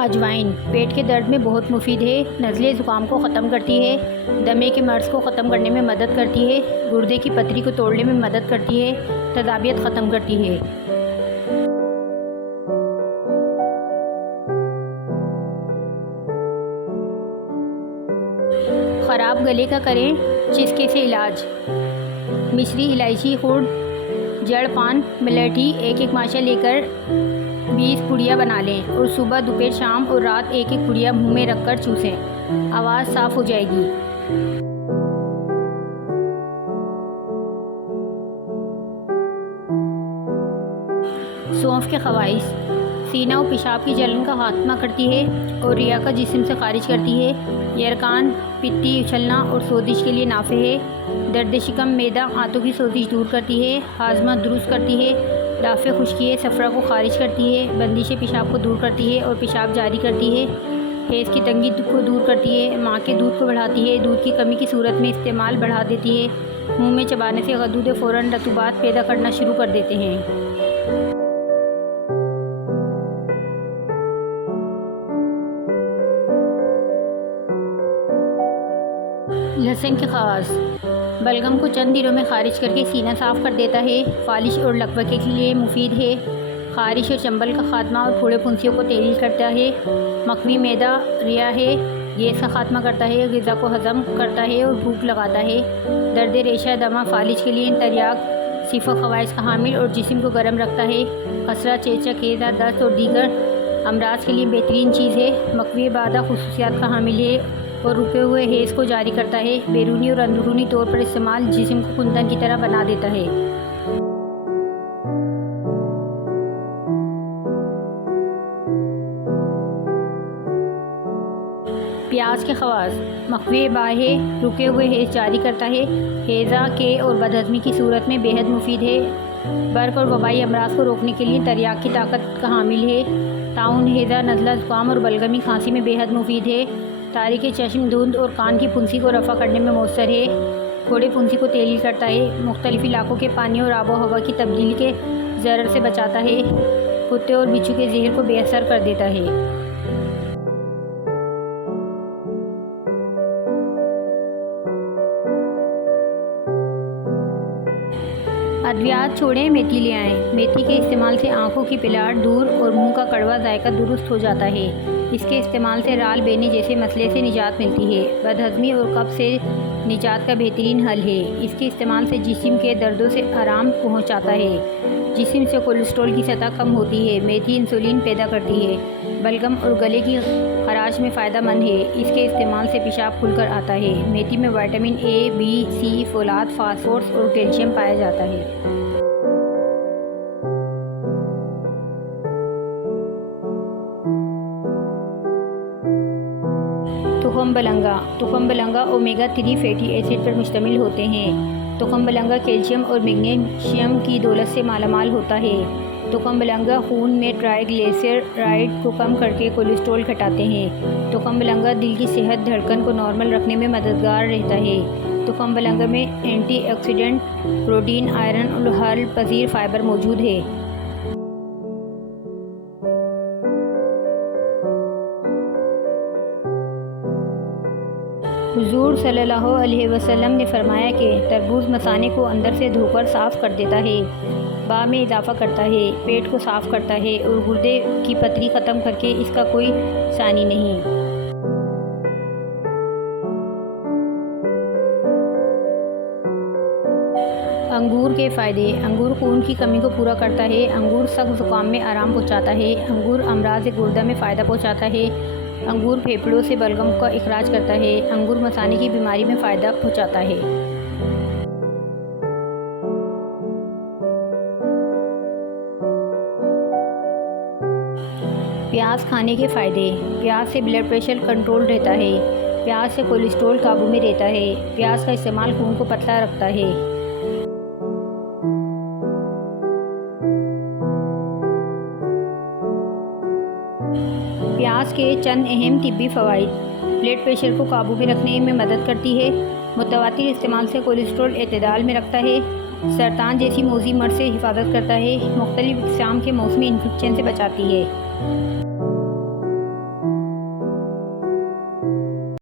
अजवाइन पेट के दर्द में बहुत मुफीद है। नज़ले ज़ुकाम को ख़त्म करती है, दमे के मर्ज़ को ख़त्म करने में मदद करती है, गुर्दे की पथरी को तोड़ने में मदद करती है, तदाबियत ख़त्म करती है। ख़राब गले का करें चिस्के से इलाज। मिश्री, इलायची, खुर्द, जड़ पान, मिलेठी एक माशा लेकर 20 पुड़िया बना लें और सुबह, दोपहर, शाम और रात एक पुड़िया मुंह में रखकर चूसें। आवाज़ साफ़ हो जाएगी। सौंफ के ख़वाइस सीना और पेशाब की जलन का खात्मा करती है और रिया का जिस्म से खारिज करती है। यरकान, पित्ती, उछलना और सोजिश के लिए नाफे है। दर्द शिकम, मैदा, आंतों की सोजिश दूर करती है। हाजमा दुरुस्त करती है। लाफे खुश्की है, सफ़रा को खारिज करती है। बंदिश पेशाब को दूर करती है और पेशाब जारी करती है। हेज़ की तंगी को दूर करती है। माँ के दूध को बढ़ाती है। दूध की कमी की सूरत में इस्तेमाल बढ़ा देती है। मुँह में चबाने से गदूद फ़ौरन रतूबात पैदा करना शुरू कर देते हैं। लहसुन के ख़वास बलगम को चंद दिनों में खारिज करके सीना साफ़ कर देता है। फालिश और लकवके के लिए मुफीद है। खारिश और चंबल का खात्मा और फोड़े फुंसियों को तेलील करता है। मकवी मैदा रिया है, गैस का खात्मा करता है, ग़िज़ा को हज़म करता है और भूख लगाता है। दर्द रेशा, दमा, फालिश के लिए तरियाक सिफ़ ख़वाइस का हामिल और जिस्म को गर्म रखता है। खसरा, चेचक, हैज़ा, दस्त और दीगर अमराज के लिए बेहतरीन चीज़ है। मकवी बादा खुसूसियात का हामिल है और रुके हुए हेज़ को जारी करता है। बैरूनी और अंदरूनी तौर पर इस्तेमाल जिस्म को कुंदन की तरह बना देता है। प्याज के ख़वास मखवे बाहे रुके हुए हेज़ जारी करता है। हैज़ा के और बदहज़मी की सूरत में बेहद मुफीद है। बर्क और वबाई अमराज को रोकने के लिए तरियाक की ताकत का हामिल है। ताउन, हैज़ा, नज़ला, ज़ुकाम और बलगमी खांसी में बेहद मुफीद है। तारीख़ चश्म, धुंध और कान की फुंसी को रफ़ा करने में मौसर है। फोड़े फुंसी को तेलील करता है। मुख्तलिफ़ इलाकों के पानी और आबो हवा की तब्दीली के ज़रर से बचाता है। कुत्ते और बिच्छू के जहर को बेअसर कर देता है। अद्वियात छोड़ें, मेथी ले आएँ। मेथी के इस्तेमाल से आँखों की पिलाट दूर और मुंह का कड़वा जायका दुरुस्त हो जाता है। इसके इस्तेमाल से राल बेने जैसे मसले से निजात मिलती है। बदहज़मी और कब्ज़ से निजात का बेहतरीन हल है। इसके इस्तेमाल से जिस्म के दर्दों से आराम पहुँचाता है। जिस्म से कोलेस्ट्रॉल की सतह कम होती है। मेथी इंसुलिन पैदा करती है। बलगम और गले की खराश में फ़ायदेमंद है। इसके इस्तेमाल से पेशाब खुलकर आता है। मेथी में vitamin A, B, C, folate, phosphorus और कैल्शियम पाया जाता है। तुखम बलंगा ओमेगा 3 फैटी एसिड पर मुश्तमिल होते हैं। तुखम बलंगा कैल्शियम और मैग्नीशियम की दौलत से मालामाल होता है। तुखम बलंगा खून में ट्राइग्लिसराइड को कम करके कोलेस्ट्रॉल घटाते हैं। तुखम बलंगा दिल की सेहत, धड़कन को नॉर्मल रखने में मददगार रहता है। तुखम बलंगा में एंटीऑक्सीडेंट, प्रोटीन, आयरन और हल पजीर फाइबर मौजूद है। हुज़ूर सल्लल्लाहु अलैहि वसल्लम ने फरमाया कि तरबूज मसाने को अंदर से धोकर साफ़ कर देता है, बा में इजाफ़ा करता है, पेट को साफ़ करता है और गुर्दे की पथरी ख़त्म करके इसका कोई सानी नहीं। अंगूर के फ़ायदे। अंगूर खून की कमी को पूरा करता है। अंगूर सख्त ज़ुकाम में आराम पहुँचाता है। अंगूर अमराज गुर्दा में फ़ायदा पहुँचाता है। अंगूर फेफड़ों से बलगम का इखराज करता है। अंगूर मसाने की बीमारी में फ़ायदा पहुँचाता है। प्याज खाने के फ़ायदे। प्याज से ब्लड प्रेशर कंट्रोल रहता है। प्याज से कोलेस्ट्रॉल काबू में रहता है। प्याज का इस्तेमाल खून को पतला रखता है। प्याज के चंद अहम तिब्बी फ़वाइद। ब्लड प्रेशर को काबू में रखने में मदद करती है। मुतवातिर इस्तेमाल से कोलेस्ट्रॉल एतदाल में रखता है। सरतान जैसी मौजी मर्ज़ से हिफाजत करता है। मुख्तलिफ इक़साम के मौसमी इन्फेक्शन से बचाती है।